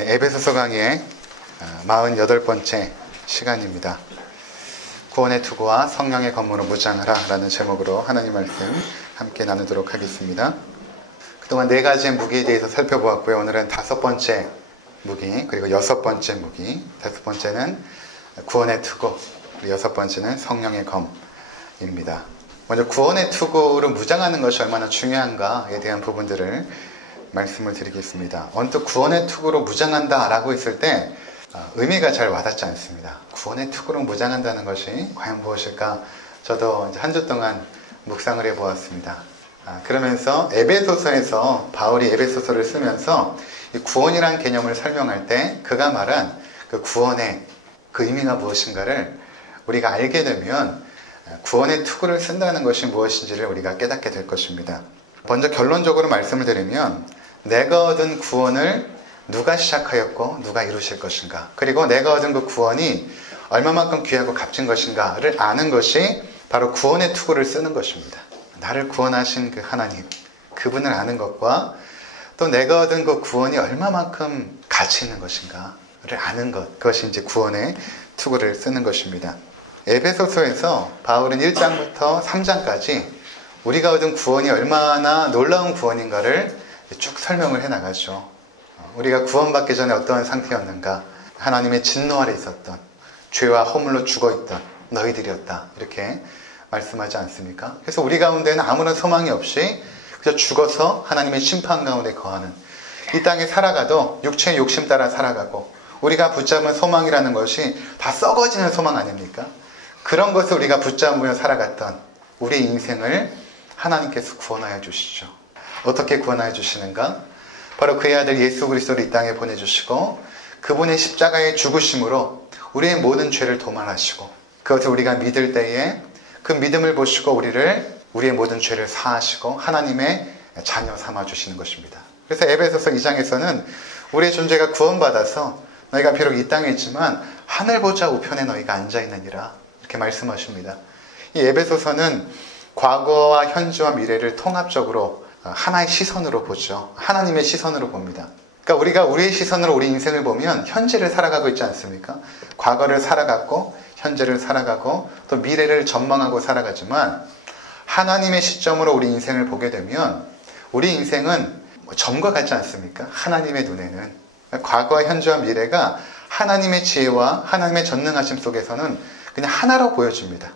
네, 에베소서 강의의 48번째 시간입니다. 구원의 투구와 성령의 검으로 무장하라 라는 제목으로 하나님 말씀 함께 나누도록 하겠습니다. 그동안 4가지의 무기에 대해서 살펴보았고요. 오늘은 5번째 무기, 그리고 6번째 무기. 5번째는 구원의 투구, 그리고 6번째는 성령의 검입니다. 먼저 구원의 투구로 무장하는 것이 얼마나 중요한가에 대한 부분들을 말씀을 드리겠습니다. 언뜻 구원의 투구로 무장한다 라고 했을 때 의미가 잘 와닿지 않습니다. 구원의 투구로 무장한다는 것이 과연 무엇일까? 저도 한 주 동안 묵상을 해보았습니다. 그러면서 에베소서에서 바울이 에베소서를 쓰면서 이 구원이라는 개념을 설명할 때 그가 말한 그 구원의 그 의미가 무엇인가를 우리가 알게 되면 구원의 투구를 쓴다는 것이 무엇인지를 우리가 깨닫게 될 것입니다. 먼저 결론적으로 말씀을 드리면 내가 얻은 구원을 누가 시작하였고 누가 이루실 것인가, 그리고 내가 얻은 그 구원이 얼마만큼 귀하고 값진 것인가를 아는 것이 바로 구원의 투구를 쓰는 것입니다. 나를 구원하신 그 하나님, 그분을 아는 것과 또 내가 얻은 그 구원이 얼마만큼 가치 있는 것인가를 아는 것, 그것이 이제 구원의 투구를 쓰는 것입니다. 에베소서에서 바울은 1장부터 3장까지 우리가 얻은 구원이 얼마나 놀라운 구원인가를 쭉 설명을 해나가죠. 우리가 구원받기 전에 어떠한 상태였는가, 하나님의 진노 아래 있었던, 죄와 허물로 죽어있던 너희들이었다, 이렇게 말씀하지 않습니까? 그래서 우리 가운데는 아무런 소망이 없이 그저 죽어서 하나님의 심판 가운데 거하는, 이 땅에 살아가도 육체의 욕심 따라 살아가고 우리가 붙잡은 소망이라는 것이 다 썩어지는 소망 아닙니까? 그런 것을 우리가 붙잡으며 살아갔던 우리 인생을 하나님께서 구원하여 주시죠. 어떻게 구원하여 주시는가? 바로 그의 아들 예수 그리스도를 이 땅에 보내주시고 그분의 십자가의 죽으심으로 우리의 모든 죄를 도말하시고 그것을 우리가 믿을 때에 그 믿음을 보시고 우리의 모든 죄를 사하시고 하나님의 자녀 삼아주시는 것입니다. 그래서 에베소서 2장에서는 우리의 존재가 구원받아서 너희가 비록 이 땅에 있지만 하늘 보좌 우편에 너희가 앉아있느니라, 이렇게 말씀하십니다. 이 에베소서는 과거와 현재와 미래를 통합적으로 하나의 시선으로 보죠. 하나님의 시선으로 봅니다. 그러니까 우리가 우리의 시선으로 우리 인생을 보면 현재를 살아가고 있지 않습니까? 과거를 살아가고 현재를 살아가고 또 미래를 전망하고 살아가지만 하나님의 시점으로 우리 인생을 보게 되면 우리 인생은 점과 같지 않습니까? 하나님의 눈에는 과거와 현재와 미래가 하나님의 지혜와 하나님의 전능하심 속에서는 그냥 하나로 보여집니다.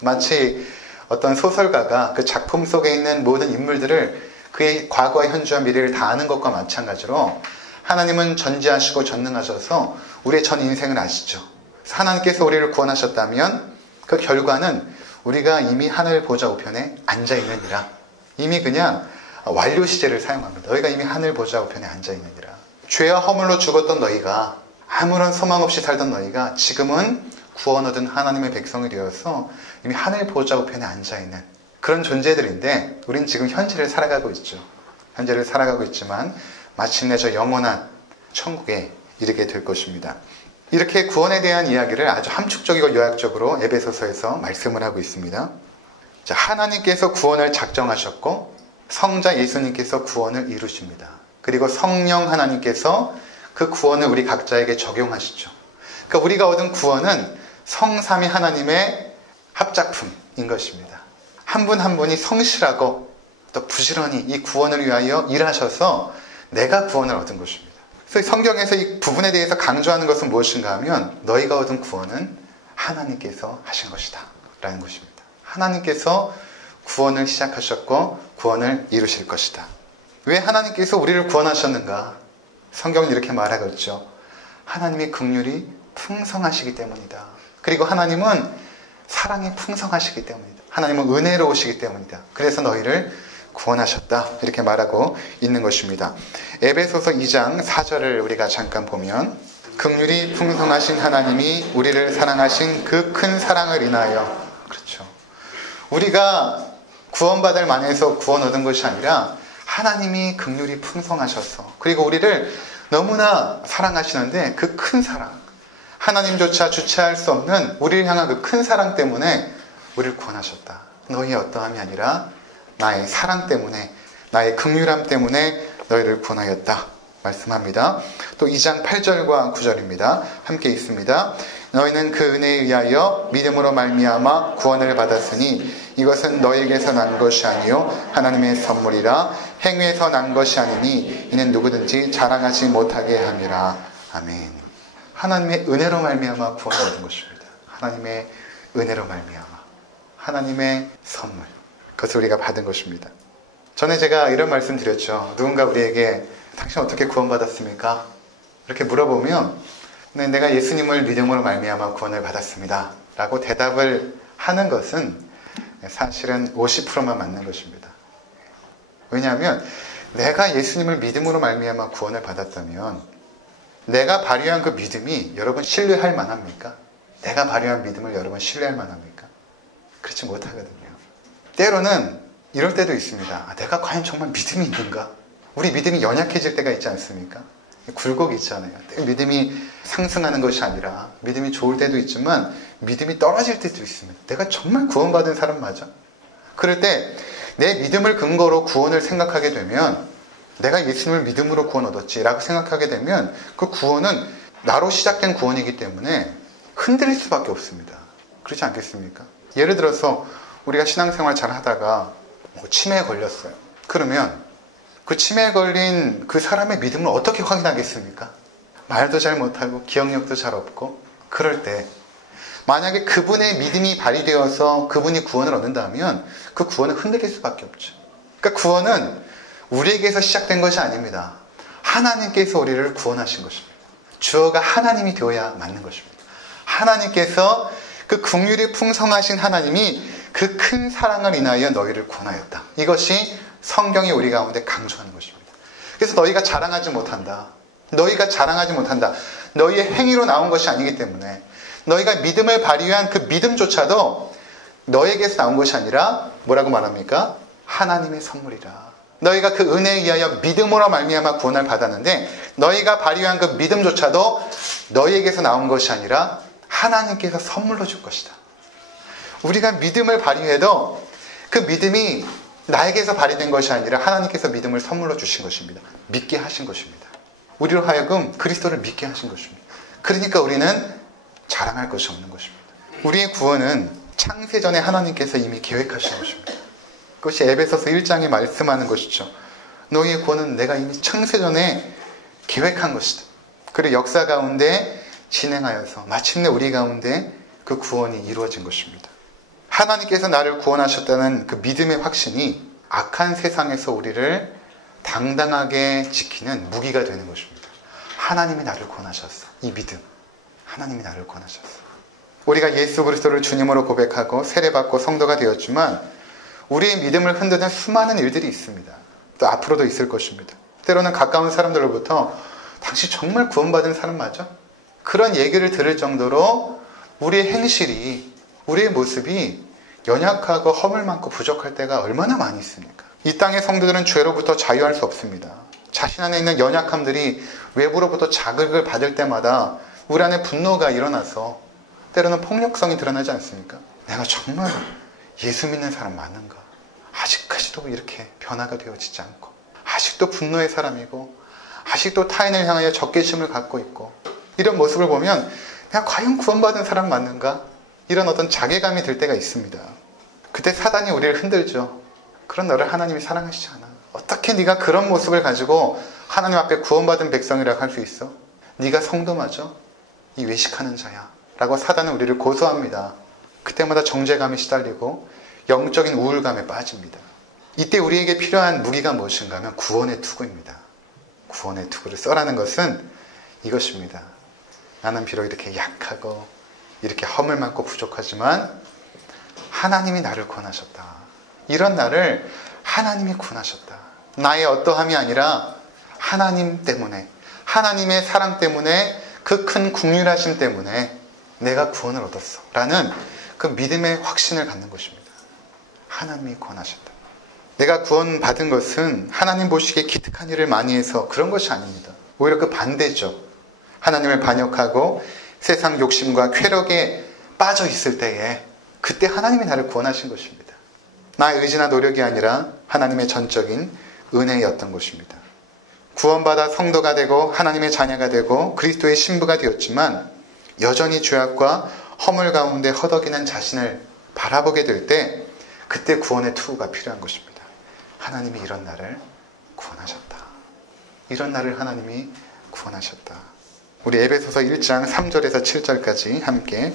마치 어떤 소설가가 그 작품 속에 있는 모든 인물들을 그의 과거와 현재와 미래를 다 아는 것과 마찬가지로 하나님은 전지하시고 전능하셔서 우리의 전 인생을 아시죠. 하나님께서 우리를 구원하셨다면 그 결과는 우리가 이미 하늘 보좌 우편에 앉아있느니라. 이미 그냥 완료 시제를 사용합니다. 너희가 이미 하늘 보좌 우편에 앉아있느니라. 죄와 허물로 죽었던 너희가, 아무런 소망 없이 살던 너희가 지금은 구원 얻은 하나님의 백성이 되어서 이미 하늘 보좌 우편에 앉아있는 그런 존재들인데 우린 지금 현재를 살아가고 있죠. 현재를 살아가고 있지만 마침내 저 영원한 천국에 이르게 될 것입니다. 이렇게 구원에 대한 이야기를 아주 함축적이고 요약적으로 에베소서에서 말씀을 하고 있습니다. 자, 하나님께서 구원을 작정하셨고 성자 예수님께서 구원을 이루십니다. 그리고 성령 하나님께서 그 구원을 우리 각자에게 적용하시죠. 그러니까 우리가 얻은 구원은 성삼위 하나님의 합작품인 것입니다. 한 분 한 분이 성실하고 또 부지런히 이 구원을 위하여 일하셔서 내가 구원을 얻은 것입니다. 그래서 성경에서 이 부분에 대해서 강조하는 것은 무엇인가 하면 너희가 얻은 구원은 하나님께서 하신 것이다 라는 것입니다. 하나님께서 구원을 시작하셨고 구원을 이루실 것이다. 왜 하나님께서 우리를 구원하셨는가? 성경은 이렇게 말하고 있죠. 하나님의 긍휼이 풍성하시기 때문이다. 그리고 하나님은 사랑이 풍성하시기 때문이다. 하나님은 은혜로우시기 때문이다. 그래서 너희를 구원하셨다, 이렇게 말하고 있는 것입니다. 에베소서 2장 4절을 우리가 잠깐 보면 긍휼이 풍성하신 하나님이 우리를 사랑하신 그 큰 사랑을 인하여, 그렇죠. 우리가 구원받을 만해서 구원 얻은 것이 아니라 하나님이 긍휼이 풍성하셔서 그리고 우리를 너무나 사랑하시는데 그 큰 사랑, 하나님조차 주체할 수 없는 우리를 향한 그 큰 사랑 때문에 우리를 구원하셨다. 너희의 어떠함이 아니라 나의 사랑 때문에, 나의 긍휼함 때문에 너희를 구원하였다. 말씀합니다. 또 2장 8절과 9절입니다. 함께 읽습니다. 너희는 그 은혜에 의하여 믿음으로 말미암아 구원을 받았으니 이것은 너희에게서 난 것이 아니요 하나님의 선물이라. 행위에서 난 것이 아니니 이는 누구든지 자랑하지 못하게 함이라. 아멘. 하나님의 은혜로 말미암아 구원을 얻은 것입니다. 하나님의 은혜로 말미암아 하나님의 선물, 그것을 우리가 받은 것입니다. 전에 제가 이런 말씀 드렸죠. 누군가 우리에게 당신 어떻게 구원받았습니까? 이렇게 물어보면 네, 내가 예수님을 믿음으로 말미암아 구원을 받았습니다 라고 대답을 하는 것은 사실은 50%만 맞는 것입니다. 왜냐하면 내가 예수님을 믿음으로 말미암아 구원을 받았다면 내가 발휘한 그 믿음이 여러분 신뢰할 만합니까? 내가 발휘한 믿음을 여러분 신뢰할 만합니까? 그렇지 못하거든요. 때로는 이럴 때도 있습니다. 내가 과연 정말 믿음이 있는가? 우리 믿음이 연약해질 때가 있지 않습니까? 굴곡이 있잖아요. 믿음이 상승하는 것이 아니라 믿음이 좋을 때도 있지만 믿음이 떨어질 때도 있습니다. 내가 정말 구원받은 사람 맞아? 그럴 때 내 믿음을 근거로 구원을 생각하게 되면 내가 예수님을 믿음으로 구원 얻었지라고 생각하게 되면 그 구원은 나로 시작된 구원이기 때문에 흔들릴 수밖에 없습니다. 그렇지 않겠습니까? 예를 들어서 우리가 신앙생활 잘 하다가 치매에 걸렸어요. 그러면 그 치매에 걸린 그 사람의 믿음을 어떻게 확인하겠습니까? 말도 잘 못하고 기억력도 잘 없고. 그럴 때 만약에 그분의 믿음이 발휘되어서 그분이 구원을 얻는다면 그 구원은 흔들릴 수밖에 없죠. 그러니까 구원은 우리에게서 시작된 것이 아닙니다. 하나님께서 우리를 구원하신 것입니다. 주어가 하나님이 되어야 맞는 것입니다. 하나님께서 그 긍휼이 풍성하신 하나님이 그 큰 사랑을 인하여 너희를 구원하였다. 이것이 성경이 우리 가운데 강조하는 것입니다. 그래서 너희가 자랑하지 못한다. 너희가 자랑하지 못한다. 너희의 행위로 나온 것이 아니기 때문에 너희가 믿음을 발휘한 그 믿음조차도 너에게서 나온 것이 아니라 뭐라고 말합니까? 하나님의 선물이라. 너희가 그 은혜에 의하여 믿음으로 말미암아 구원을 받았는데 너희가 발휘한 그 믿음조차도 너희에게서 나온 것이 아니라 하나님께서 선물로 줄 것이다. 우리가 믿음을 발휘해도 그 믿음이 나에게서 발휘된 것이 아니라 하나님께서 믿음을 선물로 주신 것입니다. 믿게 하신 것입니다. 우리로 하여금 그리스도를 믿게 하신 것입니다. 그러니까 우리는 자랑할 것이 없는 것입니다. 우리의 구원은 창세전에 하나님께서 이미 계획하신 것입니다. 그것이 에베소서 1장에 말씀하는 것이죠. 너희의 구원은 내가 이미 창세전에 계획한 것이다. 그리고 역사 가운데 진행하여서 마침내 우리 가운데 그 구원이 이루어진 것입니다. 하나님께서 나를 구원하셨다는 그 믿음의 확신이 악한 세상에서 우리를 당당하게 지키는 무기가 되는 것입니다. 하나님이 나를 구원하셨어. 이 믿음. 하나님이 나를 구원하셨어. 우리가 예수 그리스도를 주님으로 고백하고 세례받고 성도가 되었지만 우리의 믿음을 흔드는 수많은 일들이 있습니다. 또 앞으로도 있을 것입니다. 때로는 가까운 사람들로부터 당신 정말 구원받은 사람 맞아? 그런 얘기를 들을 정도로 우리의 행실이, 우리의 모습이 연약하고 허물 많고 부족할 때가 얼마나 많이 있습니까? 이 땅의 성도들은 죄로부터 자유할 수 없습니다. 자신 안에 있는 연약함들이 외부로부터 자극을 받을 때마다 우리 안에 분노가 일어나서 때로는 폭력성이 드러나지 않습니까? 내가 정말 예수 믿는 사람 맞는가? 아직까지도 이렇게 변화가 되어지지 않고 아직도 분노의 사람이고 아직도 타인을 향하여 적개심을 갖고 있고 이런 모습을 보면 내가 과연 구원받은 사람 맞는가? 이런 어떤 자괴감이 들 때가 있습니다. 그때 사단이 우리를 흔들죠. 그런 너를 하나님이 사랑하시지 않아. 어떻게 네가 그런 모습을 가지고 하나님 앞에 구원받은 백성이라고 할 수 있어? 네가 성도마저 이 외식하는 자야 라고 사단은 우리를 고소합니다. 그때마다 정죄감에 시달리고 영적인 우울감에 빠집니다. 이때 우리에게 필요한 무기가 무엇인가 하면 구원의 투구입니다. 구원의 투구를 써라는 것은 이것입니다. 나는 비록 이렇게 약하고 이렇게 허물 많고 부족하지만 하나님이 나를 구원하셨다. 이런 나를 하나님이 구원하셨다. 나의 어떠함이 아니라 하나님 때문에, 하나님의 사랑 때문에, 그 큰 긍휼하심 때문에 내가 구원을 얻었어 라는 그 믿음의 확신을 갖는 것입니다. 하나님이 구원하셨다. 내가 구원받은 것은 하나님 보시기에 기특한 일을 많이 해서 그런 것이 아닙니다. 오히려 그 반대죠. 하나님을 반역하고 세상 욕심과 쾌락에 빠져 있을 때에 그때 하나님이 나를 구원하신 것입니다. 나의 의지나 노력이 아니라 하나님의 전적인 은혜였던 것입니다. 구원받아 성도가 되고 하나님의 자녀가 되고 그리스도의 신부가 되었지만 여전히 죄악과 허물 가운데 허덕이는 자신을 바라보게 될 때 그때 구원의 투구가 필요한 것입니다. 하나님이 이런 나를 구원하셨다. 이런 나를 하나님이 구원하셨다. 우리 에베소서 1장 3절에서 7절까지 함께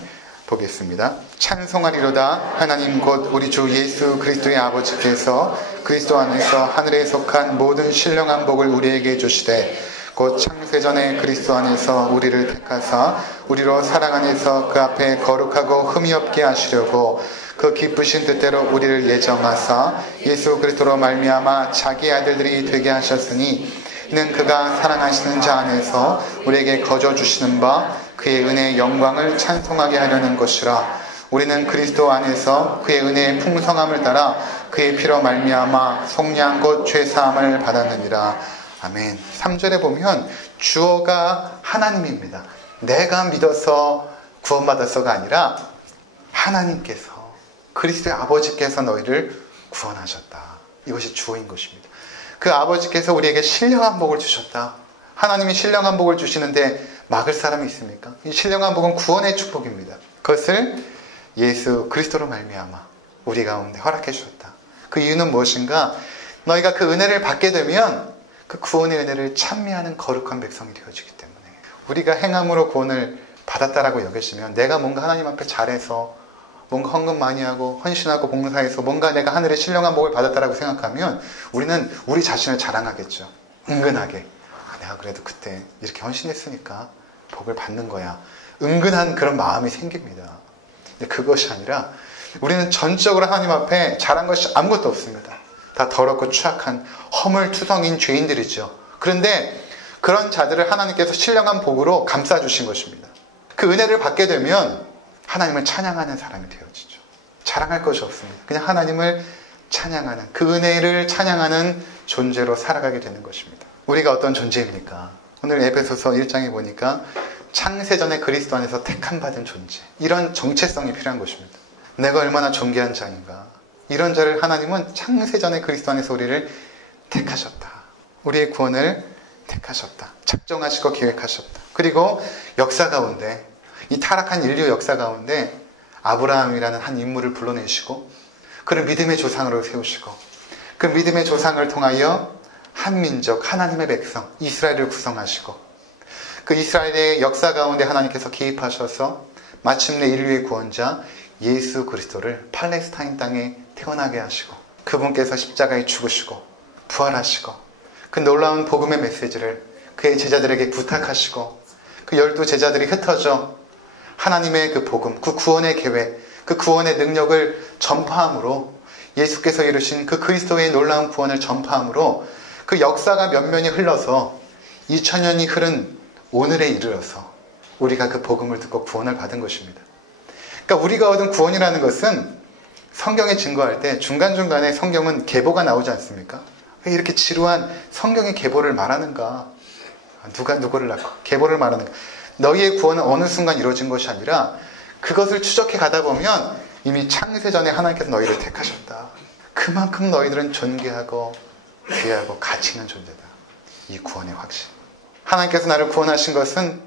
보겠습니다. 찬송하리로다. 하나님 곧 우리 주 예수 그리스도의 아버지께서 그리스도 안에서 하늘에 속한 모든 신령한 복을 우리에게 주시되 곧 창세전에 그리스도 안에서 우리를 택하사 우리로 사랑 안에서 그 앞에 거룩하고 흠이 없게 하시려고 그 기쁘신 뜻대로 우리를 예정하사 예수 그리스도로 말미암아 자기 아들들이 되게 하셨으니 이는 그가 사랑하시는 자 안에서 우리에게 거저 주시는 바 그의 은혜의 영광을 찬송하게 하려는 것이라. 우리는 그리스도 안에서 그의 은혜의 풍성함을 따라 그의 피로 말미암아 속량 곧 죄사함을 받았느니라. 아멘. 3절에 보면 주어가 하나님입니다. 내가 믿어서 구원받았어가 아니라 하나님께서 그리스도의 아버지께서 너희를 구원하셨다. 이것이 주어인 것입니다. 그 아버지께서 우리에게 신령한 복을 주셨다. 하나님이 신령한 복을 주시는데 막을 사람이 있습니까? 이 신령한 복은 구원의 축복입니다. 그것을 예수 그리스도로 말미암아 우리 가운데 허락해 주셨다. 그 이유는 무엇인가? 너희가 그 은혜를 받게 되면 그 구원의 은혜를 찬미하는 거룩한 백성이 되어지기 때문에 우리가 행함으로 구원을 받았다라고 여기시면 내가 뭔가 하나님 앞에 잘해서 뭔가 헌금 많이 하고 헌신하고 봉사해서 뭔가 내가 하늘의 신령한 복을 받았다라고 생각하면 우리는 우리 자신을 자랑하겠죠. 은근하게. 내가 그래도 그때 이렇게 헌신했으니까 복을 받는 거야. 은근한 그런 마음이 생깁니다. 근데 그것이 아니라 우리는 전적으로 하나님 앞에 잘한 것이 아무것도 없습니다. 다 더럽고 추악한 허물투성인 죄인들이죠. 그런데 그런 자들을 하나님께서 신령한 복으로 감싸주신 것입니다. 그 은혜를 받게 되면 하나님을 찬양하는 사람이 되어지죠. 자랑할 것이 없습니다. 그냥 하나님을 찬양하는, 그 은혜를 찬양하는 존재로 살아가게 되는 것입니다. 우리가 어떤 존재입니까? 오늘 에베소서 1장에 보니까 창세전에 그리스도 안에서 택함 받은 존재, 이런 정체성이 필요한 것입니다. 내가 얼마나 존귀한 자인가. 이런 자를 하나님은 창세전에 그리스도 안에서 우리를 택하셨다. 우리의 구원을 택하셨다. 작정하시고 계획하셨다. 그리고 역사 가운데, 이 타락한 인류 역사 가운데 아브라함이라는 한 인물을 불러내시고 그를 믿음의 조상으로 세우시고 그 믿음의 조상을 통하여 한 민족, 하나님의 백성, 이스라엘을 구성하시고 그 이스라엘의 역사 가운데 하나님께서 개입하셔서 마침내 인류의 구원자 예수 그리스도를 팔레스타인 땅에 태어나게 하시고 그분께서 십자가에 죽으시고 부활하시고 그 놀라운 복음의 메시지를 그의 제자들에게 부탁하시고 그 12제자들이 흩어져 하나님의 그 복음, 그 구원의 계획, 그 구원의 능력을 전파함으로 예수께서 이루신 그 그리스도의 놀라운 구원을 전파함으로 그 역사가 면면이 흘러서 2000년이 흐른 오늘에 이르러서 우리가 그 복음을 듣고 구원을 받은 것입니다. 그러니까 우리가 얻은 구원이라는 것은 성경에 증거할 때 중간중간에 성경은 계보가 나오지 않습니까? 왜 이렇게 지루한 성경의 계보를 말하는가? 누가 누구를 낳고 계보를 말하는가? 너희의 구원은 어느 순간 이루어진 것이 아니라 그것을 추적해 가다 보면 이미 창세전에 하나님께서 너희를 택하셨다. 그만큼 너희들은 존귀하고 귀하고 가치 있는 존재다. 이 구원의 확신. 하나님께서 나를 구원하신 것은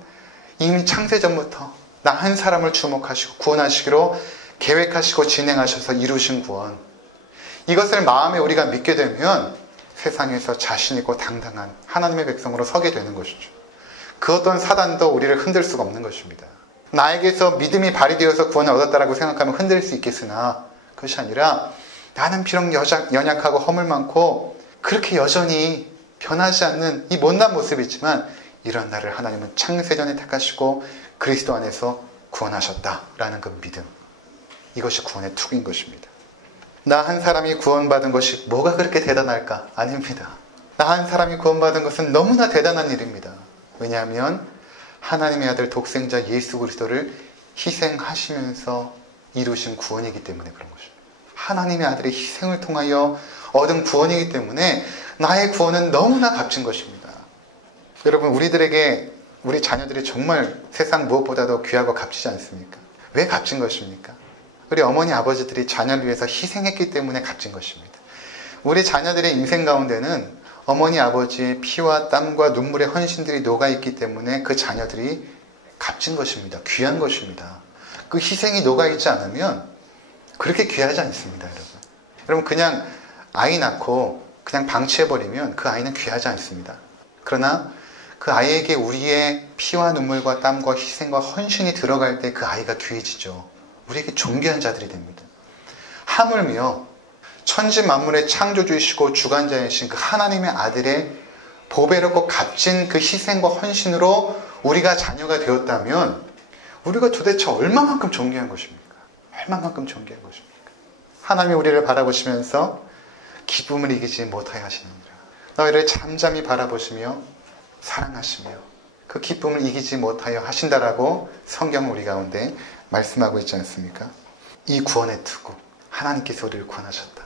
이미 창세전부터 나 한 사람을 주목하시고 구원하시기로 계획하시고 진행하셔서 이루신 구원. 이것을 마음에 우리가 믿게 되면 세상에서 자신 있고 당당한 하나님의 백성으로 서게 되는 것이죠. 그 어떤 사단도 우리를 흔들 수가 없는 것입니다. 나에게서 믿음이 발휘되어서 구원을 얻었다라고 생각하면 흔들 수 있겠으나 그것이 아니라 나는 비록 연약하고 허물 많고 그렇게 여전히 변하지 않는 이 못난 모습이지만 이런 나를 하나님은 창세전에 택하시고 그리스도 안에서 구원하셨다라는 그 믿음. 이것이 구원의 투구인 것입니다. 나 한 사람이 구원받은 것이 뭐가 그렇게 대단할까? 아닙니다. 나 한 사람이 구원받은 것은 너무나 대단한 일입니다. 왜냐하면 하나님의 아들 독생자 예수 그리스도를 희생하시면서 이루신 구원이기 때문에 그런 것입니다. 하나님의 아들의 희생을 통하여 얻은 구원이기 때문에 나의 구원은 너무나 값진 것입니다. 여러분, 우리들에게 우리 자녀들이 정말 세상 무엇보다도 귀하고 값지지 않습니까? 왜 값진 것입니까? 우리 어머니 아버지들이 자녀를 위해서 희생했기 때문에 값진 것입니다. 우리 자녀들의 인생 가운데는 어머니 아버지의 피와 땀과 눈물의 헌신들이 녹아있기 때문에 그 자녀들이 값진 것입니다. 귀한 것입니다. 그 희생이 녹아있지 않으면 그렇게 귀하지 않습니다. 여러분 그냥 아이 낳고 그냥 방치해버리면 그 아이는 귀하지 않습니다. 그러나 그 아이에게 우리의 피와 눈물과 땀과 희생과 헌신이 들어갈 때 그 아이가 귀해지죠. 우리에게 존귀한 자들이 됩니다. 하물며 천지 만물의 창조주이시고 주관자이신 그 하나님의 아들의 보배롭고 값진 그 희생과 헌신으로 우리가 자녀가 되었다면 우리가 도대체 얼마만큼 존귀한 것입니까? 얼마만큼 존귀한 것입니까? 하나님이 우리를 바라보시면서 기쁨을 이기지 못하여 하시느니라. 너희를 잠잠히 바라보시며 사랑하시며 그 기쁨을 이기지 못하여 하신다라고 성경은 우리 가운데 말씀하고 있지 않습니까? 이 구원의 투구, 하나님께서 우리를 구원하셨다.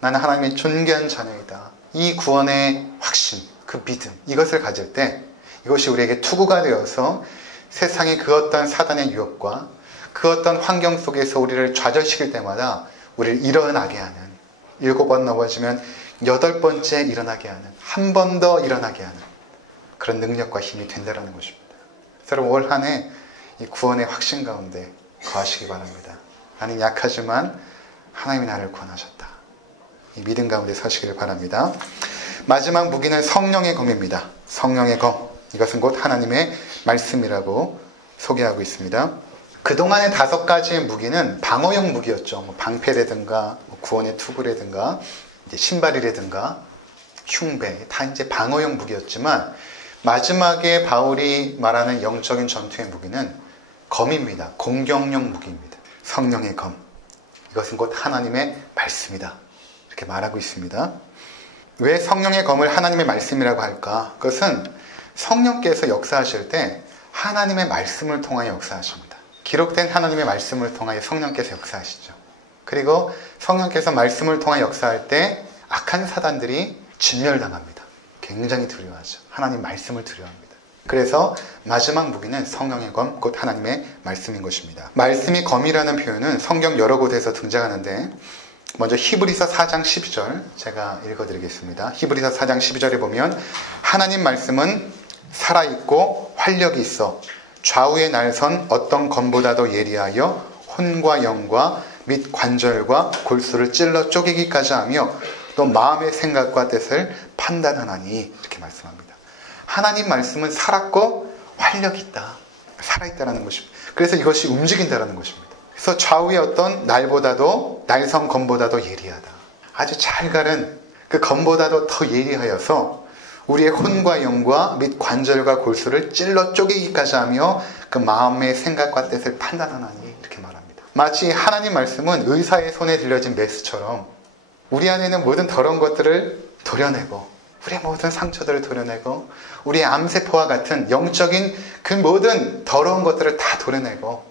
나는 하나님의 존귀한 자녀이다. 이 구원의 확신, 그 믿음, 이것을 가질 때 이것이 우리에게 투구가 되어서 세상의 그 어떤 사단의 유혹과 그 어떤 환경 속에서 우리를 좌절시킬 때마다 우리를 일어나게 하는, 7번 넘어지면 8번째 일어나게 하는, 한 번 더 일어나게 하는 그런 능력과 힘이 된다는 것입니다. 여러분 올 한 해 이 구원의 확신 가운데 거하시기 바랍니다. 나는 약하지만 하나님이 나를 구원하셨다. 이 믿음 가운데 서시기를 바랍니다. 마지막 무기는 성령의 검입니다. 성령의 검. 이것은 곧 하나님의 말씀이라고 소개하고 있습니다. 그동안의 5가지의 무기는 방어용 무기였죠. 방패라든가 구원의 투구라든가 신발이라든가 흉배, 다 이제 방어용 무기였지만 마지막에 바울이 말하는 영적인 전투의 무기는 검입니다. 공격용 무기입니다. 성령의 검. 이것은 곧 하나님의 말씀이다. 이렇게 말하고 있습니다. 왜 성령의 검을 하나님의 말씀이라고 할까? 그것은 성령께서 역사하실 때 하나님의 말씀을 통하여 역사하십니다. 기록된 하나님의 말씀을 통하여 성령께서 역사하시죠. 그리고 성령께서 말씀을 통하여 역사할 때 악한 사단들이 진멸당합니다. 굉장히 두려워하죠. 하나님 말씀을 두려워합니다. 그래서 마지막 무기는 성령의 검, 곧 하나님의 말씀인 것입니다. 말씀이 검이라는 표현은 성경 여러 곳에서 등장하는데 먼저 히브리서 4장 12절 제가 읽어드리겠습니다. 히브리서 4장 12절에 보면 하나님 말씀은 살아있고 활력이 있어 좌우의 날선 어떤 검보다도 예리하여 혼과 영과 및 관절과 골수를 찔러 쪼개기까지 하며 또 마음의 생각과 뜻을 판단하나니 이렇게 말씀합니다. 하나님 말씀은 살았고 활력이 있다. 살아있다는 것입니다. 그래서 이것이 움직인다는 것입니다. 그래서 좌우의 어떤 날선 검보다도 예리하다. 아주 잘 가른 그 검보다도 더 예리하여서 우리의 혼과 영과 및 관절과 골수를 찔러 쪼개기까지 하며 그 마음의 생각과 뜻을 판단하나니 이렇게 말합니다. 마치 하나님 말씀은 의사의 손에 들려진 메스처럼 우리 안에 있는 모든 더러운 것들을 도려내고 우리의 모든 상처들을 도려내고 우리의 암세포와 같은 영적인 그 모든 더러운 것들을 다 도려내고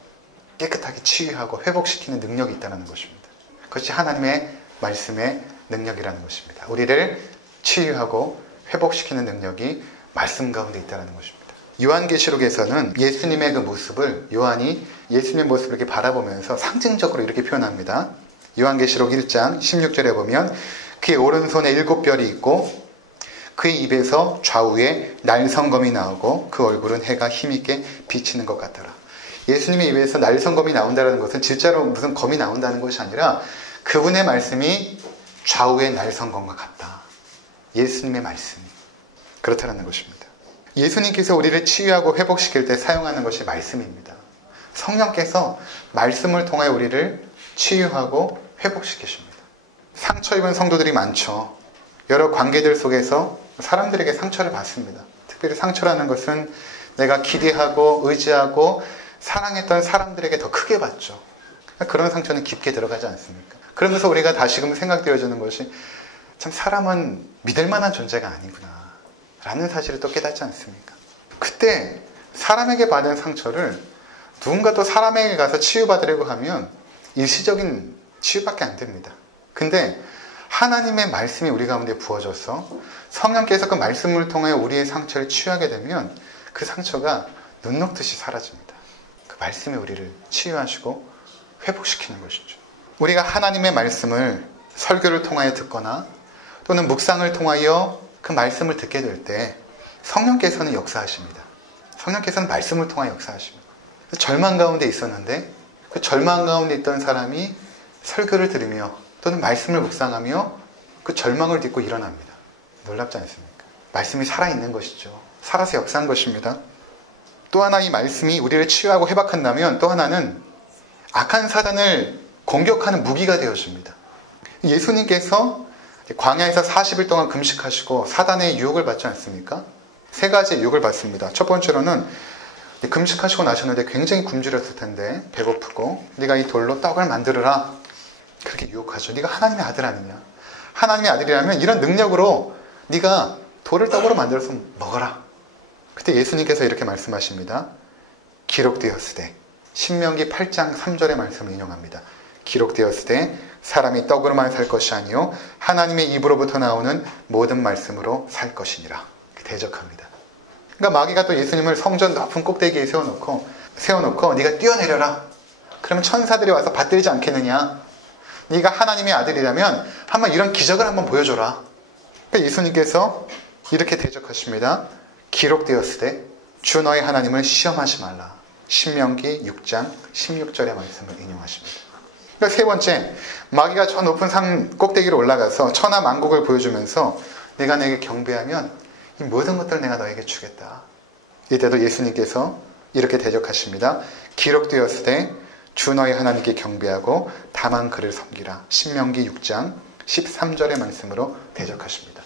깨끗하게 치유하고 회복시키는 능력이 있다는 것입니다. 그것이 하나님의 말씀의 능력이라는 것입니다. 우리를 치유하고 회복시키는 능력이 말씀 가운데 있다는 것입니다. 요한계시록에서는 예수님의 그 모습을 요한이 예수님의 모습을 이렇게 바라보면서 상징적으로 이렇게 표현합니다. 요한계시록 1장 16절에 보면 그의 오른손에 7별이 있고 그의 입에서 좌우에 날성검이 나오고 그 얼굴은 해가 힘있게 비치는 것 같더라. 예수님의 입에서 날성검이 나온다는 것은 진짜로 무슨 검이 나온다는 것이 아니라 그분의 말씀이 좌우의 날성검과 같다. 예수님의 말씀이 그렇다는 것입니다. 예수님께서 우리를 치유하고 회복시킬 때 사용하는 것이 말씀입니다. 성령께서 말씀을 통해 우리를 치유하고 회복시키십니다. 상처 입은 성도들이 많죠. 여러 관계들 속에서 사람들에게 상처를 받습니다. 특별히 상처라는 것은 내가 기대하고 의지하고 사랑했던 사람들에게 더 크게 받죠. 그런 상처는 깊게 들어가지 않습니까? 그러면서 우리가 다시금 생각되어지는 것이 참 사람은 믿을 만한 존재가 아니구나 라는 사실을 또 깨닫지 않습니까? 그때 사람에게 받은 상처를 누군가 또 사람에게 가서 치유받으려고 하면 일시적인 치유밖에 안 됩니다. 근데 하나님의 말씀이 우리 가운데 부어져서 성령께서 그 말씀을 통해 우리의 상처를 치유하게 되면 그 상처가 눈 녹듯이 사라집니다. 그 말씀이 우리를 치유하시고 회복시키는 것이죠. 우리가 하나님의 말씀을 설교를 통하여 듣거나 또는 묵상을 통하여 그 말씀을 듣게 될 때 성령께서는 역사하십니다. 성령께서는 말씀을 통하여 역사하십니다. 절망 가운데 있었는데 그 절망 가운데 있던 사람이 설교를 들으며 또는 말씀을 묵상하며 그 절망을 딛고 일어납니다. 놀랍지 않습니까? 말씀이 살아있는 것이죠. 살아서 역사한 것입니다. 또 하나 이 말씀이 우리를 치유하고 회복한다면 또 하나는 악한 사단을 공격하는 무기가 되어줍니다. 예수님께서 광야에서 40일 동안 금식하시고 사단의 유혹을 받지 않습니까? 세 가지의 유혹을 받습니다. 첫 번째로는 금식하시고 나셨는데 굉장히 굶주렸을 텐데 배고프고 네가 이 돌로 떡을 만들어라. 그렇게 유혹하죠. 네가 하나님의 아들 아니냐. 하나님의 아들이라면 이런 능력으로 네가 돌을 떡으로 만들어서 먹어라. 그때 예수님께서 이렇게 말씀하십니다. 기록되었으되 신명기 8장 3절의 말씀을 인용합니다. 기록되었으되 사람이 떡으로만 살 것이 아니요 하나님의 입으로부터 나오는 모든 말씀으로 살 것이니라. 대적합니다. 그러니까 마귀가 또 예수님을 성전 높은 꼭대기에 세워놓고 네가 뛰어내려라. 그러면 천사들이 와서 받들지 않겠느냐. 네가 하나님의 아들이라면 한번 이런 기적을 한번 보여줘라. 그러니까 예수님께서 이렇게 대적하십니다. 기록되었으되 주 너의 하나님을 시험하지 말라. 신명기 6장 16절의 말씀을 인용하십니다. 그러니까 세 번째, 마귀가 저 높은 산 꼭대기로 올라가서 천하 만국을 보여주면서 네가 내게 경배하면 이 모든 것들을 내가 너에게 주겠다. 이때도 예수님께서 이렇게 대적하십니다. 기록되었으되 주 너의 하나님께 경배하고 다만 그를 섬기라. 신명기 6장 13절의 말씀으로 대적하십니다.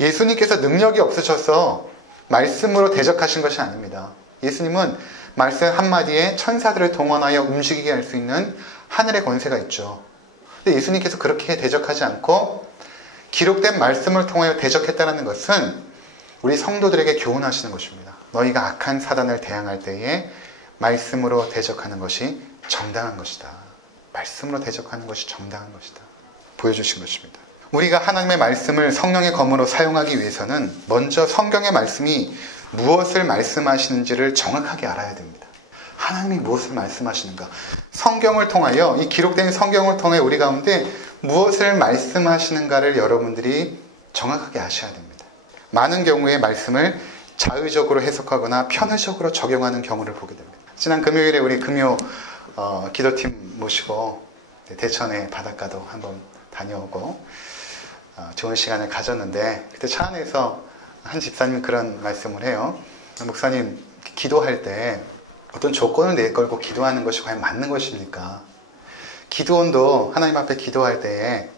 예수님께서 능력이 없으셔서 말씀으로 대적하신 것이 아닙니다. 예수님은 말씀 한마디에 천사들을 동원하여 움직이게 할 수 있는 하늘의 권세가 있죠. 근데 예수님께서 그렇게 대적하지 않고 기록된 말씀을 통하여 대적했다는 것은 우리 성도들에게 교훈하시는 것입니다. 너희가 악한 사단을 대항할 때에 말씀으로 대적하는 것이 정당한 것이다. 말씀으로 대적하는 것이 정당한 것이다. 보여주신 것입니다. 우리가 하나님의 말씀을 성령의 검으로 사용하기 위해서는 먼저 성경의 말씀이 무엇을 말씀하시는지를 정확하게 알아야 됩니다. 하나님이 무엇을 말씀하시는가? 성경을 통하여, 이 기록된 성경을 통해 우리 가운데 무엇을 말씀하시는가를 여러분들이 정확하게 아셔야 됩니다. 많은 경우에 말씀을 자의적으로 해석하거나 편의적으로 적용하는 경우를 보게 됩니다. 지난 금요일에 우리 금요 기도팀 모시고 대천의 바닷가도 한번 다녀오고 좋은 시간을 가졌는데 그때 차 안에서 한 집사님이 그런 말씀을 해요. 목사님, 기도할 때 어떤 조건을 내걸고 기도하는 것이 과연 맞는 것입니까? 기도원도 하나님 앞에 기도할 때에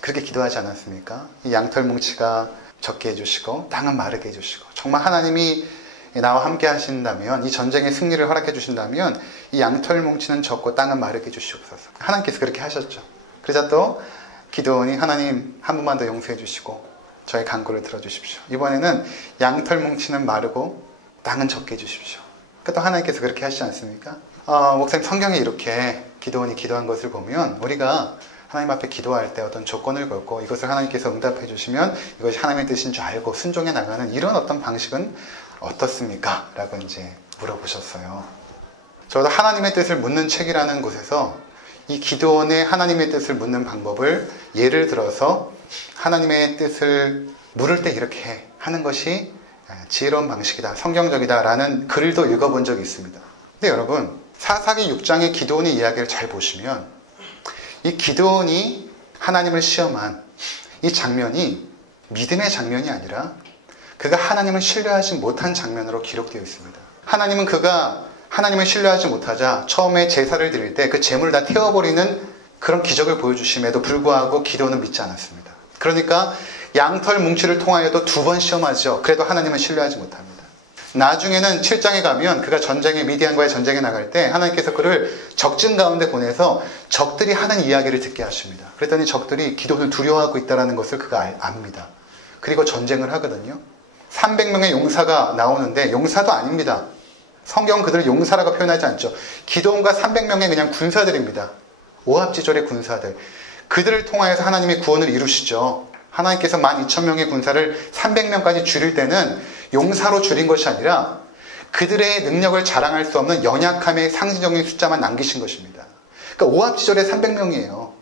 그렇게 기도하지 않았습니까? 이 양털 뭉치가 적게 해주시고 땅은 마르게 해주시고 정말 하나님이 나와 함께 하신다면 이 전쟁의 승리를 허락해 주신다면 이 양털 뭉치는 적고 땅은 마르게 해주시옵소서. 하나님께서 그렇게 하셨죠. 그러자 또 기도원이 하나님 한 번만 더 용서해 주시고 저의 간구를 들어주십시오. 이번에는 양털 뭉치는 마르고 땅은 적게 해주십시오. 또 하나님께서 그렇게 하시지 않습니까? 목사님 성경에 이렇게 기도원이 기도한 것을 보면 우리가 하나님 앞에 기도할 때 어떤 조건을 걸고 이것을 하나님께서 응답해 주시면 이것이 하나님의 뜻인 줄 알고 순종해 나가는 이런 어떤 방식은 어떻습니까? 라고 이제 물어보셨어요. 저도 하나님의 뜻을 묻는 책이라는 곳에서 이 기도원의 하나님의 뜻을 묻는 방법을 예를 들어서 하나님의 뜻을 물을 때 이렇게 하는 것이 지혜로운 방식이다, 성경적이다 라는 글도 읽어본 적이 있습니다. 근데 여러분, 사사기 6장의 기도원의 이야기를 잘 보시면 이 기도원이 하나님을 시험한 이 장면이 믿음의 장면이 아니라 그가 하나님을 신뢰하지 못한 장면으로 기록되어 있습니다. 하나님은 그가 하나님을 신뢰하지 못하자 처음에 제사를 드릴 때 그 제물을 다 태워버리는 그런 기적을 보여주심에도 불구하고 기도원은 믿지 않았습니다. 그러니까 양털 뭉치를 통하여도 2번 시험하죠. 그래도 하나님은 신뢰하지 못합니다. 나중에는 7장에 가면 그가 미디안과의 전쟁에 나갈 때 하나님께서 그를 적진 가운데 보내서 적들이 하는 이야기를 듣게 하십니다. 그랬더니 적들이 기도원을 두려워하고 있다는 것을 그가 압니다. 그리고 전쟁을 하거든요. 300명의 용사가 나오는데 용사도 아닙니다. 성경은 그들을 용사라고 표현하지 않죠. 기도원과 300명의 그냥 군사들입니다. 오합지졸의 군사들. 그들을 통하여서 하나님의 구원을 이루시죠. 하나님께서 12,000명의 군사를 300명까지 줄일 때는 용사로 줄인 것이 아니라 그들의 능력을 자랑할 수 없는 연약함의 상징적인 숫자만 남기신 것입니다. 그러니까 오합지졸의 300명이에요.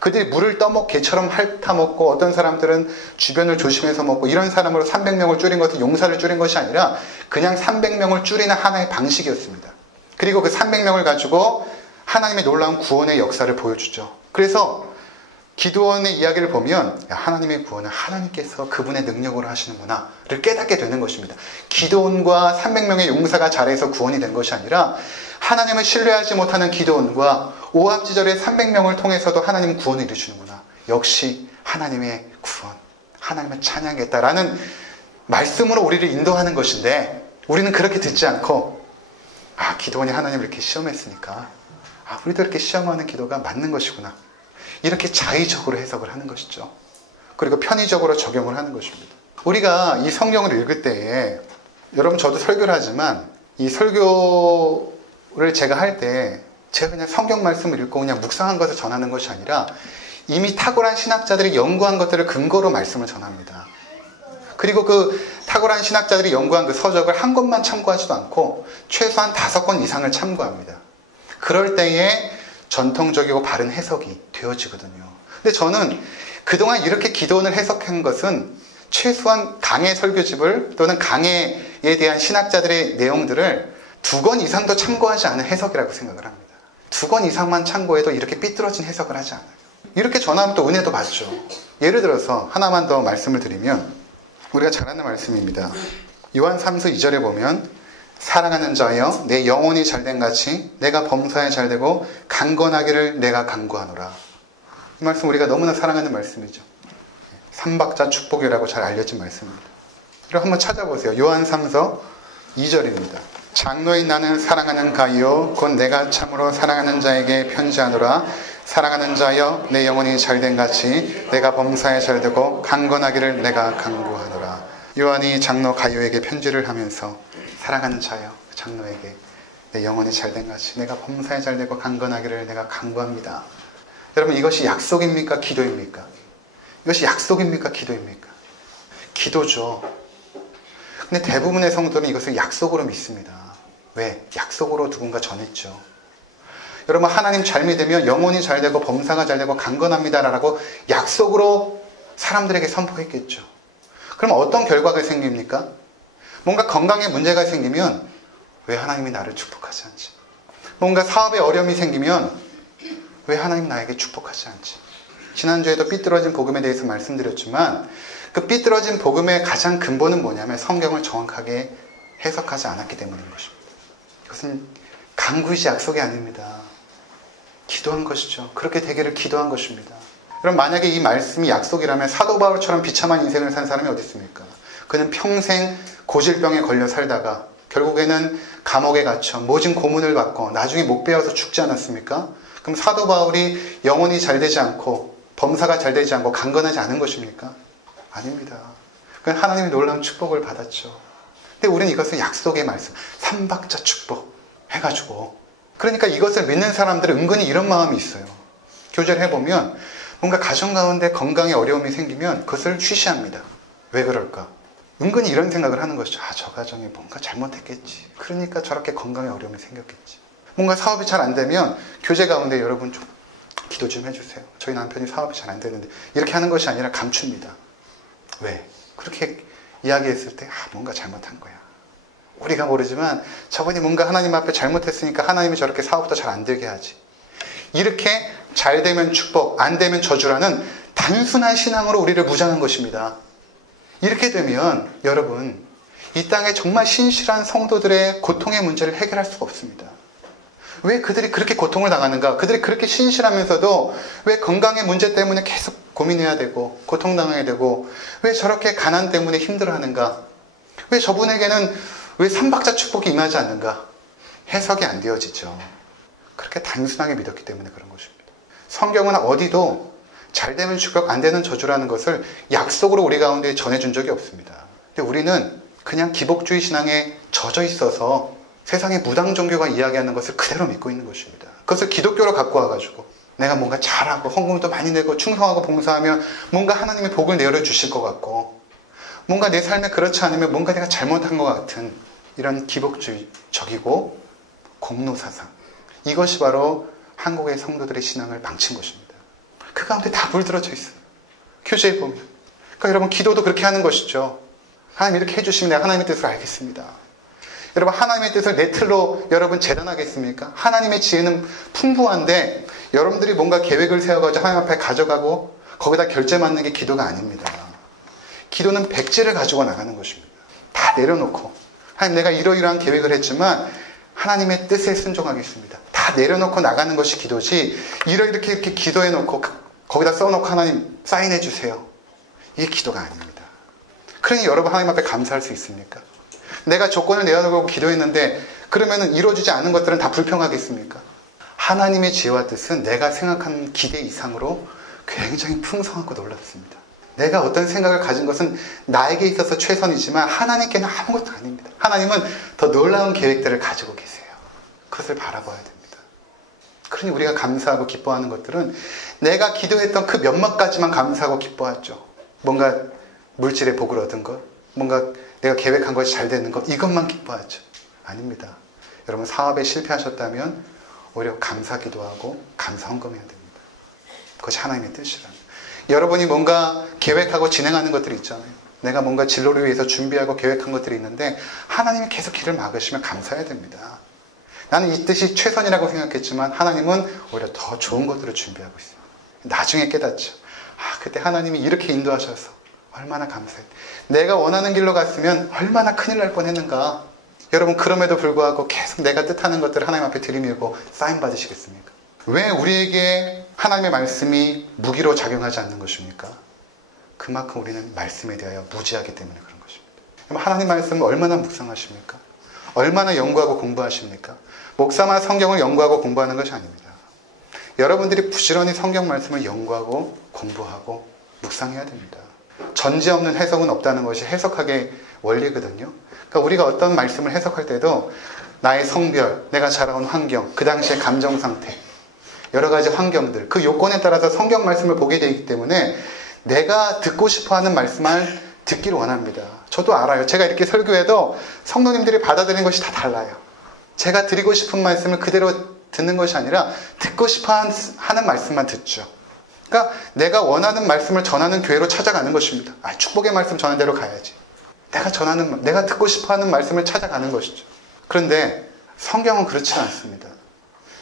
그들이 물을 개처럼 핥아먹고 어떤 사람들은 주변을 조심해서 먹고 이런 사람으로 300명을 줄인 것은 용사를 줄인 것이 아니라 그냥 300명을 줄이는 하나의 방식이었습니다. 그리고 그 300명을 가지고 하나님의 놀라운 구원의 역사를 보여주죠. 그래서 기드온의 이야기를 보면 하나님의 구원은 하나님께서 그분의 능력으로 하시는구나를 깨닫게 되는 것입니다. 기드온과 300명의 용사가 잘해서 구원이 된 것이 아니라 하나님을 신뢰하지 못하는 기드온과 오합지졸의 300명을 통해서도 하나님 구원을 이루시는구나. 역시 하나님의 구원, 하나님을 찬양했다라는 말씀으로 우리를 인도하는 것인데 우리는 그렇게 듣지 않고 기드온이 하나님을 이렇게 시험했으니까 우리도 이렇게 시험하는 기도가 맞는 것이구나. 이렇게 자의적으로 해석을 하는 것이죠. 그리고 편의적으로 적용을 하는 것입니다. 우리가 이 성경을 읽을 때에 여러분 저도 설교를 하지만 이 설교를 제가 할 때 제가 그냥 성경 말씀을 읽고 그냥 묵상한 것을 전하는 것이 아니라 이미 탁월한 신학자들이 연구한 것들을 근거로 말씀을 전합니다. 그리고 그 탁월한 신학자들이 연구한 그 서적을 한 권만 참고하지도 않고 최소한 5권 이상을 참고합니다. 그럴 때에 전통적이고 바른 해석이 되어지거든요. 근데 저는 그동안 이렇게 기도원을 해석한 것은 최소한 강해 설교집을 또는 강해에 대한 신학자들의 내용들을 2권 이상도 참고하지 않은 해석이라고 생각을 합니다. 2권 이상만 참고해도 이렇게 삐뚤어진 해석을 하지 않아요. 이렇게 전하면 또 은혜도 받죠. 예를 들어서 하나만 더 말씀을 드리면 우리가 잘 아는 말씀입니다. 요한 3서 2절에 보면 사랑하는 자여 내 영혼이 잘된 같이 내가 범사에 잘되고 강건하기를 내가 간구하노라. 이 말씀 우리가 너무나 사랑하는 말씀이죠. 삼박자 축복이라고 잘 알려진 말씀입니다. 그럼 한번 찾아보세요. 요한 3서 2절입니다. 장로인 나는 사랑하는 가이요 곧 내가 참으로 사랑하는 자에게 편지하노라. 사랑하는 자여 내 영혼이 잘된 같이 내가 범사에 잘되고 강건하기를 내가 간구하노라. 요한이 장로 가이오에게 편지를 하면서 사랑하는 자여 장로에게 내 영혼이 잘된 같이 내가 범사에 잘되고 강건하기를 내가 간구합니다. 여러분 이것이 약속입니까? 기도입니까? 이것이 약속입니까? 기도입니까? 기도죠. 근데 대부분의 성도는 이것을 약속으로 믿습니다. 왜? 약속으로 누군가 전했죠. 여러분 하나님 잘 믿으면 영혼이 잘되고 범사가 잘되고 강건합니다라고 약속으로 사람들에게 선포했겠죠. 그럼 어떤 결과가 생깁니까? 뭔가 건강에 문제가 생기면 왜 하나님이 나를 축복하지 않지? 뭔가 사업에 어려움이 생기면 왜 하나님 나에게 축복하지 않지? 지난주에도 삐뚤어진 복음에 대해서 말씀드렸지만 그 삐뚤어진 복음의 가장 근본은 뭐냐면 성경을 정확하게 해석하지 않았기 때문인 것입니다. 이것은 간구이지 약속이 아닙니다. 기도한 것이죠. 그렇게 되기를 기도한 것입니다. 그럼 만약에 이 말씀이 약속이라면 사도 바울처럼 비참한 인생을 산 사람이 어디 있습니까? 그는 평생 고질병에 걸려 살다가 결국에는 감옥에 갇혀 모진 고문을 받고 나중에 목 베어서 죽지 않았습니까? 그럼 사도 바울이 영혼이 잘 되지 않고 범사가 잘 되지 않고 강건하지 않은 것입니까? 아닙니다. 그건 하나님의 놀라운 축복을 받았죠. 근데 우리는 이것을 약속의 말씀, 삼박자 축복 해가지고 그러니까 이것을 믿는 사람들은 은근히 이런 마음이 있어요. 교제를 해보면 뭔가 가정 가운데 건강에 어려움이 생기면 그것을 쉬쉬합니다. 왜 그럴까? 은근히 이런 생각을 하는 것이죠. 저 가정에 뭔가 잘못했겠지. 그러니까 저렇게 건강에 어려움이 생겼겠지. 뭔가 사업이 잘 안 되면 교제 가운데 여러분 좀 기도 좀 해주세요. 저희 남편이 사업이 잘 안 되는데 이렇게 하는 것이 아니라 감춥니다. 왜? 그렇게 이야기했을 때 뭔가 잘못한 거야. 우리가 모르지만 저분이 뭔가 하나님 앞에 잘못했으니까 하나님이 저렇게 사업도 잘 안 되게 하지. 이렇게 잘 되면 축복, 안 되면 저주라는 단순한 신앙으로 우리를 무장한 것입니다. 이렇게 되면 여러분 이 땅에 정말 신실한 성도들의 고통의 문제를 해결할 수가 없습니다. 왜 그들이 그렇게 고통을 당하는가? 그들이 그렇게 신실하면서도 왜 건강의 문제 때문에 계속 고민해야 되고 고통당해야 되고 왜 저렇게 가난 때문에 힘들어하는가? 왜 저분에게는 왜 삼박자 축복이 임하지 않는가? 해석이 안 되어지죠. 그렇게 단순하게 믿었기 때문에 그런 것입니다. 성경은 어디도 잘 되면 축복, 안 되는 저주라는 것을 약속으로 우리 가운데 전해준 적이 없습니다. 근데 우리는 그냥 기복주의 신앙에 젖어 있어서 세상의 무당 종교가 이야기하는 것을 그대로 믿고 있는 것입니다. 그것을 기독교로 갖고 와가지고 내가 뭔가 잘하고 헌금도 많이 내고 충성하고 봉사하면 뭔가 하나님의 복을 내려주실 것 같고 뭔가 내 삶에 그렇지 않으면 뭔가 내가 잘못한 것 같은 이런 기복주의적이고 공로사상, 이것이 바로 한국의 성도들의 신앙을 망친 것입니다. 그 가운데 다 물들어져 있어요. 교재에 보면. 그러니까 여러분 기도도 그렇게 하는 것이죠. 하나님 이렇게 해주시면 내가 하나님의 뜻을 알겠습니다. 여러분 하나님의 뜻을 내 틀로 여러분 재단하겠습니까? 하나님의 지혜는 풍부한데 여러분들이 뭔가 계획을 세워가지고 하나님 앞에 가져가고 거기다 결제 맞는 게 기도가 아닙니다. 기도는 백지를 가지고 나가는 것입니다. 다 내려놓고 하나님 내가 이러이러한 계획을 했지만 하나님의 뜻에 순종하겠습니다. 다 내려놓고 나가는 것이 기도지 이렇게 기도해놓고 거기다 써놓고 하나님 사인해 주세요. 이게 기도가 아닙니다. 그러니 여러분 하나님 앞에 감사할 수 있습니까? 내가 조건을 내어놓고 기도했는데 그러면 이루어지지 않은 것들은 다 불평하겠습니까? 하나님의 지혜와 뜻은 내가 생각한 기대 이상으로 굉장히 풍성하고 놀랍습니다. 내가 어떤 생각을 가진 것은 나에게 있어서 최선이지만 하나님께는 아무것도 아닙니다. 하나님은 더 놀라운 계획들을 가지고 계세요. 그것을 바라봐야 됩니다. 그러니 우리가 감사하고 기뻐하는 것들은 내가 기도했던 그 몇몇가지만 감사하고 기뻐하죠. 뭔가 물질의 복을 얻은 것, 뭔가 내가 계획한 것이 잘 되는 것, 이것만 기뻐하죠. 아닙니다. 여러분 사업에 실패하셨다면 오히려 감사 기도하고 감사 헌금해야 됩니다. 그것이 하나님의 뜻이랍니다. 여러분이 뭔가 계획하고 진행하는 것들이 있잖아요. 내가 뭔가 진로를 위해서 준비하고 계획한 것들이 있는데 하나님이 계속 길을 막으시면 감사해야 됩니다. 나는 이 뜻이 최선이라고 생각했지만 하나님은 오히려 더 좋은 것들을 준비하고 있어요. 나중에 깨닫죠. 그때 하나님이 이렇게 인도하셔서 얼마나 감사해. 내가 원하는 길로 갔으면 얼마나 큰일 날 뻔했는가. 여러분 그럼에도 불구하고 계속 내가 뜻하는 것들을 하나님 앞에 들이밀고 사인 받으시겠습니까? 왜 우리에게 하나님의 말씀이 무기로 작용하지 않는 것입니까? 그만큼 우리는 말씀에 대하여 무지하기 때문에 그런 것입니다. 하나님 말씀을 얼마나 묵상하십니까? 얼마나 연구하고 공부하십니까? 목사만 성경을 연구하고 공부하는 것이 아닙니다. 여러분들이 부지런히 성경 말씀을 연구하고 공부하고 묵상해야 됩니다. 전제 없는 해석은 없다는 것이 해석학의 원리거든요. 그러니까 우리가 어떤 말씀을 해석할 때도 나의 성별, 내가 자라온 환경, 그 당시의 감정 상태, 여러 가지 환경들, 그 요건에 따라서 성경 말씀을 보게 되기 때문에 내가 듣고 싶어하는 말씀을 듣기를 원합니다. 저도 알아요. 제가 이렇게 설교해도 성도님들이 받아들이는 것이 다 달라요. 제가 드리고 싶은 말씀을 그대로 듣는 것이 아니라 듣고 싶어 하는 말씀만 듣죠. 그러니까 내가 원하는 말씀을 전하는 교회로 찾아가는 것입니다. 축복의 말씀 전하는 대로 가야지. 내가 듣고 싶어 하는 말씀을 찾아가는 것이죠. 그런데 성경은 그렇지 않습니다.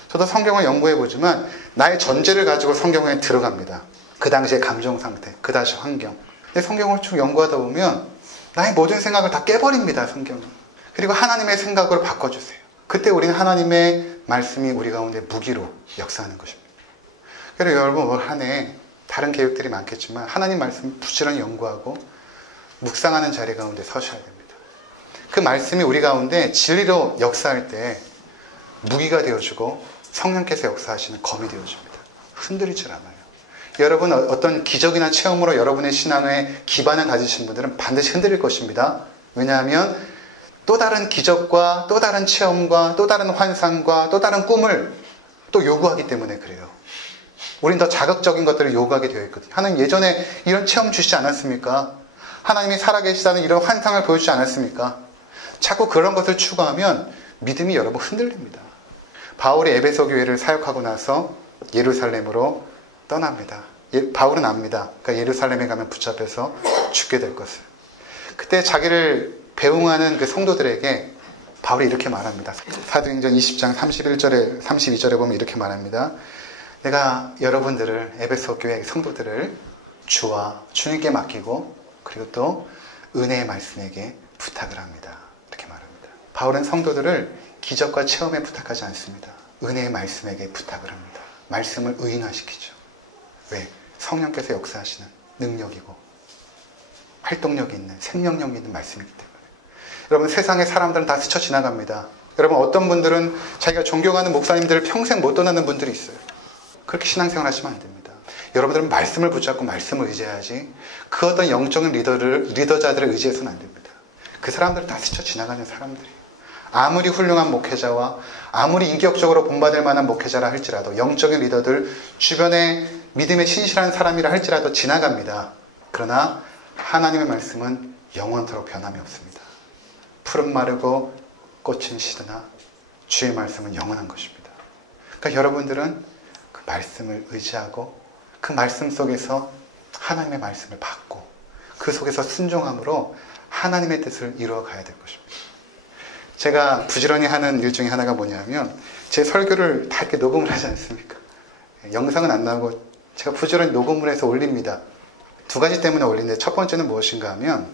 저도 성경을 연구해보지만 나의 전제를 가지고 성경에 들어갑니다. 그 당시의 감정 상태, 그 당시 환경. 근데 성경을 쭉 연구하다 보면 나의 모든 생각을 다 깨버립니다. 성경은. 그리고 하나님의 생각으로 바꿔주세요. 그때 우리는 하나님의 말씀이 우리 가운데 무기로 역사하는 것입니다. 그래서 여러분 올 한 해 다른 계획들이 많겠지만 하나님 말씀 부지런히 연구하고 묵상하는 자리 가운데 서셔야 됩니다. 그 말씀이 우리 가운데 진리로 역사할 때 무기가 되어주고 성령께서 역사하시는 검이 되어줍니다. 흔들리질 않아요. 여러분 어떤 기적이나 체험으로 여러분의 신앙에 기반을 가지신 분들은 반드시 흔들릴 것입니다. 왜냐하면 또 다른 기적과 또 다른 체험과 또 다른 환상과 또 다른 꿈을 또 요구하기 때문에 그래요. 우린 더 자극적인 것들을 요구하게 되어 있거든요. 하나님 예전에 이런 체험 주시지 않았습니까? 하나님이 살아계시다는 이런 환상을 보여주지 않았습니까? 자꾸 그런 것을 추구하면 믿음이 여러분 흔들립니다. 바울이 에베소 교회를 사역하고 나서 예루살렘으로 떠납니다. 바울은 압니다. 그러니까 예루살렘에 가면 붙잡혀서 죽게 될 것을. 그때 자기를 배웅하는 그 성도들에게 바울이 이렇게 말합니다. 사도행전 20장 31절에 32절에 보면 이렇게 말합니다. 내가 여러분들을 에베소 교회 성도들을 주와 주님께 맡기고 그리고 또 은혜의 말씀에게 부탁을 합니다. 이렇게 말합니다. 바울은 성도들을 기적과 체험에 부탁하지 않습니다. 은혜의 말씀에게 부탁을 합니다. 말씀을 의인화시키죠. 왜? 성령께서 역사하시는 능력이고 활동력이 있는 생명력이 있는 말씀이기 때문에. 여러분 세상의 사람들은 다 스쳐 지나갑니다. 여러분 어떤 분들은 자기가 존경하는 목사님들을 평생 못 떠나는 분들이 있어요. 그렇게 신앙생활 하시면 안 됩니다. 여러분들은 말씀을 붙잡고 말씀을 의지해야지 그 어떤 영적인 리더자들을 의지해서는 안 됩니다. 그 사람들은 다 스쳐 지나가는 사람들이에요. 아무리 훌륭한 목회자와 아무리 인격적으로 본받을 만한 목회자라 할지라도 영적인 리더들 주변에 믿음에 신실한 사람이라 할지라도 지나갑니다. 그러나 하나님의 말씀은 영원토록 변함이 없습니다. 푸른 마르고 꽃은 시드나 주의 말씀은 영원한 것입니다. 그러니까 여러분들은 그 말씀을 의지하고 그 말씀 속에서 하나님의 말씀을 받고 그 속에서 순종함으로 하나님의 뜻을 이루어 가야 될 것입니다. 제가 부지런히 하는 일 중에 하나가 뭐냐면 제 설교를 다 이렇게 녹음을 하지 않습니까? 영상은 안 나오고 제가 부지런히 녹음을 해서 올립니다. 두 가지 때문에 올리는데 첫 번째는 무엇인가 하면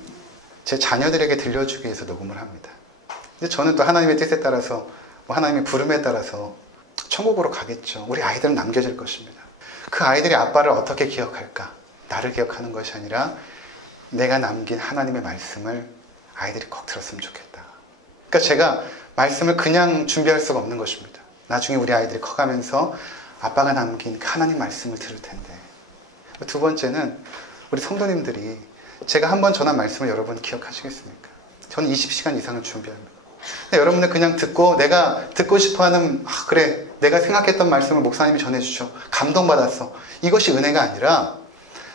제 자녀들에게 들려주기 위해서 녹음을 합니다. 근데 저는 또 하나님의 뜻에 따라서 하나님의 부름에 따라서 천국으로 가겠죠. 우리 아이들은 남겨질 것입니다. 그 아이들이 아빠를 어떻게 기억할까? 나를 기억하는 것이 아니라 내가 남긴 하나님의 말씀을 아이들이 꼭 들었으면 좋겠다. 그러니까 제가 말씀을 그냥 준비할 수가 없는 것입니다. 나중에 우리 아이들이 커가면서 아빠가 남긴 하나님 말씀을 들을 텐데. 두 번째는 우리 성도님들이 제가 한번 전한 말씀을 여러분 기억하시겠습니까? 저는 20시간 이상을 준비합니다. 근데 여러분들 그냥 듣고 내가 듣고 싶어하는 그래 내가 생각했던 말씀을 목사님이 전해주죠. 감동받았어. 이것이 은혜가 아니라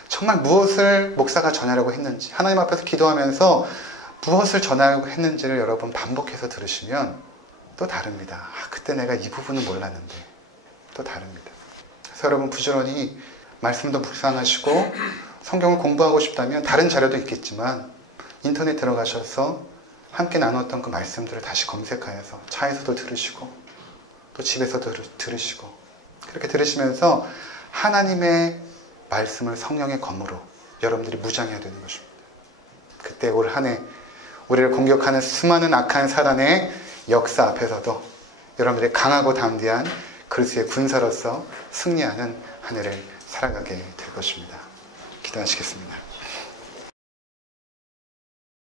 정말 무엇을 목사가 전하려고 했는지 하나님 앞에서 기도하면서 무엇을 전하려고 했는지를 여러분 반복해서 들으시면 또 다릅니다. 그때 내가 이 부분은 몰랐는데 또 다릅니다. 그래서 여러분 부지런히 말씀도 묵상하시고 성경을 공부하고 싶다면 다른 자료도 있겠지만 인터넷 들어가셔서 함께 나눴던 그 말씀들을 다시 검색하여서 차에서도 들으시고 또 집에서도 들으시고 그렇게 들으시면서 하나님의 말씀을 성령의 검으로 여러분들이 무장해야 되는 것입니다. 그때 올 한 해 우리를 공격하는 수많은 악한 사단의 역사 앞에서도 여러분들이 강하고 담대한 그리스도의 군사로서 승리하는 한 해를 살아가게 될 것입니다. 기도하시겠습니다.